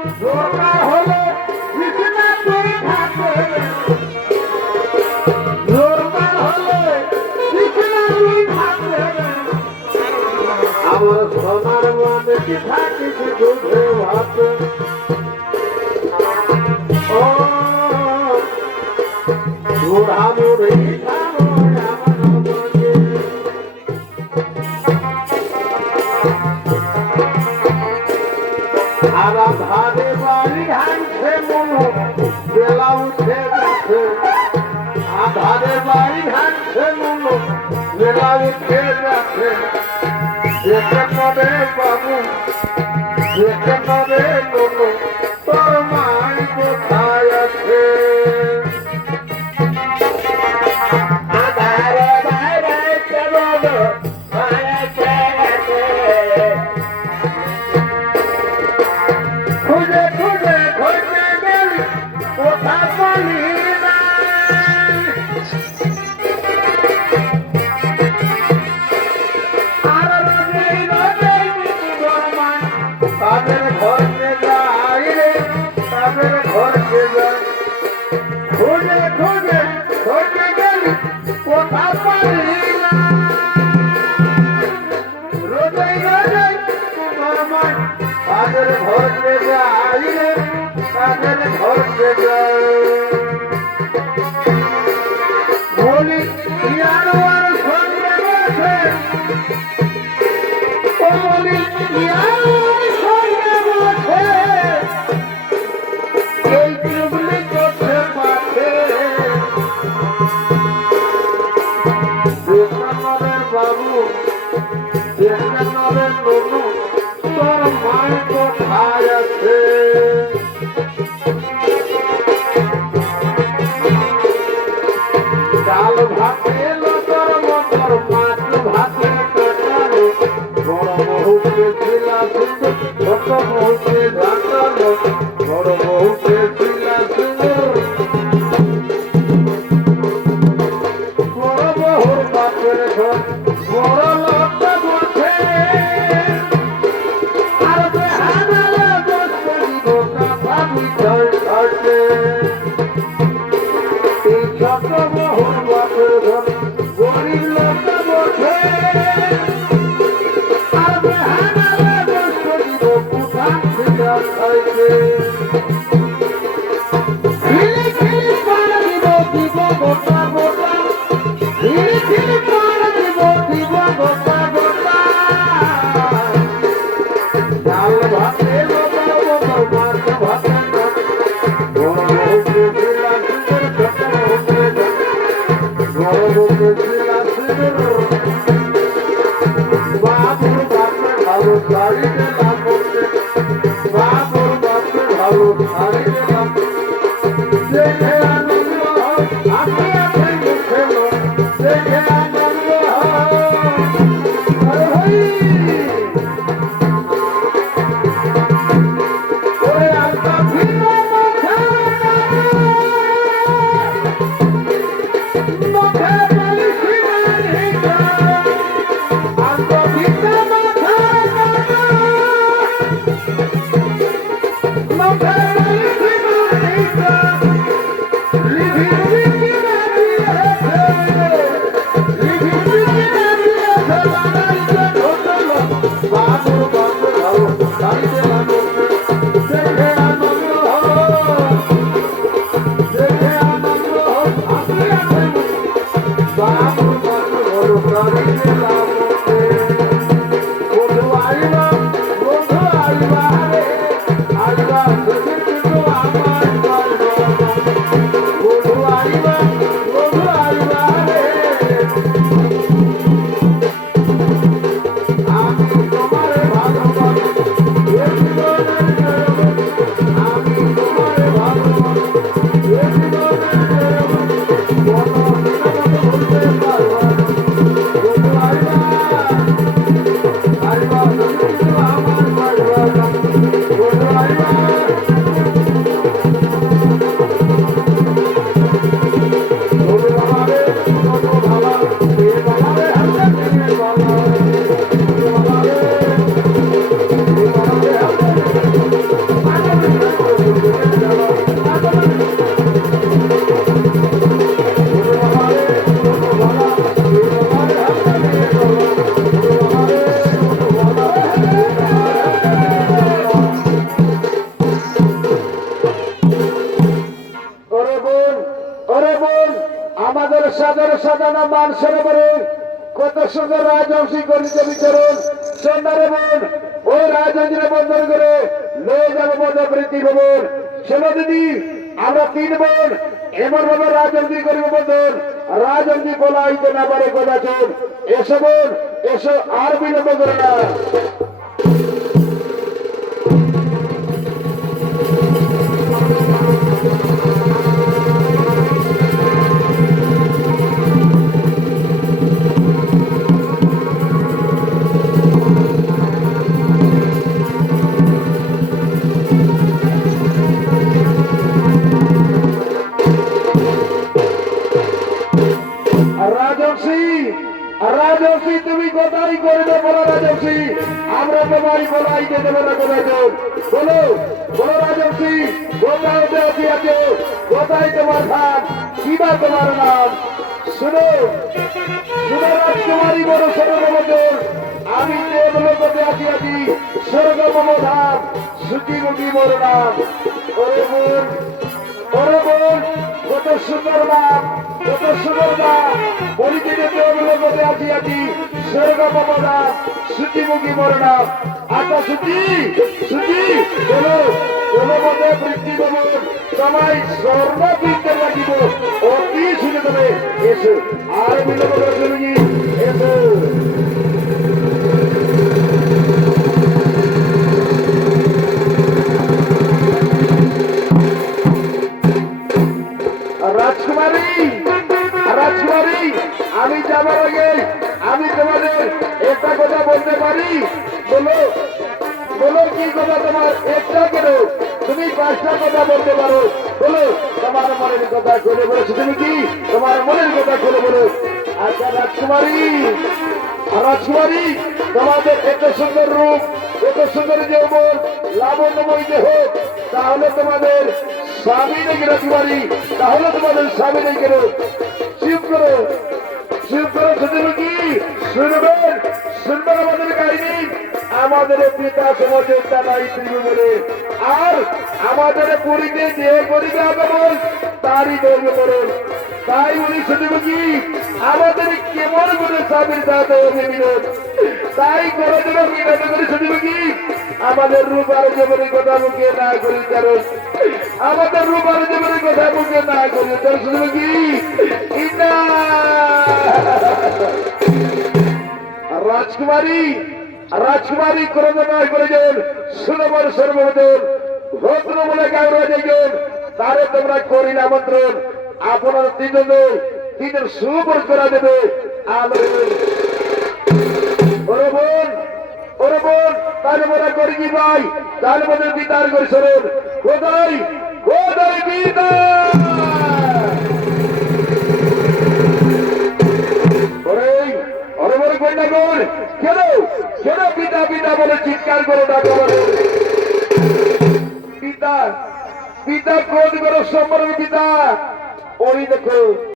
দরকার হলে কৃষ্ণা তুই থাকে দরকার হলে কৃষ্ণা তুই থাকে আমার সোনার মনে কি থাকিস দুধে ভাতে ও বুড়া বুড়ি আধারে বাড়ি হাঁটছে মনো বেলা উঠে গেছে আধারে বাড়ি হাঁটছে মনো বেলা উঠে গেছে দেখে করে বাবু দেখে করে মনো তোর মাই কোথায় আছে আধারে বাইরে চলো খুঁজে খুঁজে খুঁজে গেলি কোথা পালি আর তাদের ঘরকে যাই রে তাদের ঘরকে যাই খুঁজে খুঁজে খুঁজে গেলি কোথা পালি রোজই রোজই তোমার তাদের ঘরকে যাই রে তাদের ঘরকে যাই বলি ইয়ার সঙ্গে বসে বলি ইয়ার সঙ্গে বসে এই চুগলি করতে পারে দেশানরের বাবু দেশানরের ননু তোর মায় কোথায় আছে ডাল ভাতে তোর মতর মাছ ভাতে কাটালো বড় বহুকে ছিলা সুন্দর ছোট বহুকে ঝাঁকালো বড় বহুকে ছিলা সুন্দর বড় বহুর বাপের ঘর বড় লোক বসে আর বেহানালে বসে কথা বিচয় থাকে এই ছোট বহুর বাপের ঘর গরিব লোক বসে আর বেহানালে বসে কোথা থেকে খাইছে খিলি খিলি পাড় দিব গোটা গোটা খিলি খিলি পাড় দিব গোটা গোটা ডাল ভাতে লোকাল বকর মাছ ভাতে বড় বহুকে ছিলা সুন্দর ছোট বহুকে বড় বহুকে ছিলা সুন্দর বাবুর বাপে ভালো শাড়িতে না করতে বাবুর বাপে ভালো সাজানো মান সরোবরে কত সুন্দর রাজবংশী গণিত বিচরণ সন্ধ্যারে বোন ওই রাজবংশীরে বন্ধন করে নিয়ে যাবো মধ্যবৃত্তি ভবন। শোনো দিদি, আমরা 3 বোন এমন ভাবে রাজবংশী করিব বন্ধন, রাজবংশী বলা হইতে না পারে কথা চোর। এসো বোন, এসো, আর বিলম্ব করে না। রাজবংশী তুমি কোথায় করবে বলো রাজবংশী, আমরা তোমারই বলাইতে দেবো না কোথায় তো বলো, বলো রাজবংশী কোথায় আছি আছে, কোথায় তোমার ভাগ, কিবা তোমার নাম? শুনো শুনো রাজকুমারী বড় সর্বমতর, আমি দেবলোকে আছি আছি স্বর্গমধাম সূচিমুখী মোর নাম। ওরে বোন, ওরে বোন, কত সুন্দর নাম, কত সুন্দর নাম, পরিচিত দেবলোকে আছি আছি স্বর্গমধাম সূচিমুখী মোর নাম। আচ্ছা সুচি, সুচি বলো, কোনো মতে বৃষ্টি দেবো সবাই স্বর্ণ কিনতে লাগিব, অতি শুনে দেবে। এসো, আর বিলম্ব করে চলুন, এসো। রাজকুমারী, রাজকুমারী, আমি যাবার আগে আমি তোমাদের একটা কথা বলতে পারি? বলো, বলো কি কথা তোমার? একটা কেন, তুমি 5টা কথা বলতে পারো। বলো, তোমার মনের কথা খুলে বলেছো তুমি কি? তোমার মনের কথা খুলে বলো। আচ্ছা রাজকুমারী, রাজকুমারী, তোমাদের এত সুন্দর রূপ, এত সুন্দর যৌবন, লাবণ্যময় দেহ, তাহলে তোমাদের স্বামী নাকি রাজকুমারী? তাহলে তোমাদের স্বামী নেই কেন? চুপ করো, চুপ করো, শুনবে কি? শুনবেন, শুনবেন আমাদের কাহিনী। আমাদের পিতা সমাজের নাই বলে, আর আমাদের পুরীতে যে করিবে আগমন তারই ধর্মে করুন। তাই উনি শুনবে কি? আমাদের কেমন করে স্বামীর সাথে মিলন, তাই করে দেব মিলন করে শুনবে কি? আমাদের রূপ আর জীবনের কথা মুখে না করি, কারণ আমাদের রূপ আর জীবনের কথা মুখে না করি, তার শুনবে কি? রাজকুমারী, রাজকুমারী করোনা করে যান সুনবর সর্বজন ভদ্র বলে গাওয়া যাইজন, তারে তোমরা করি না আমন্ত্রণ। আপনার 3 সুপর করা দেবে। ওরে বোন, ওরে বোন, তাহলে মনে করি কি ভাই, তাহলে মনে বিদার করে সরুন। কোথায়, কোথায় বিদা? কেন কেন পিতা পিতা বলে চিৎকার করে ডাকা বলে? পিতা, পিতা ক্রোধ করো সম্পর্কে পিতা। ওই দেখো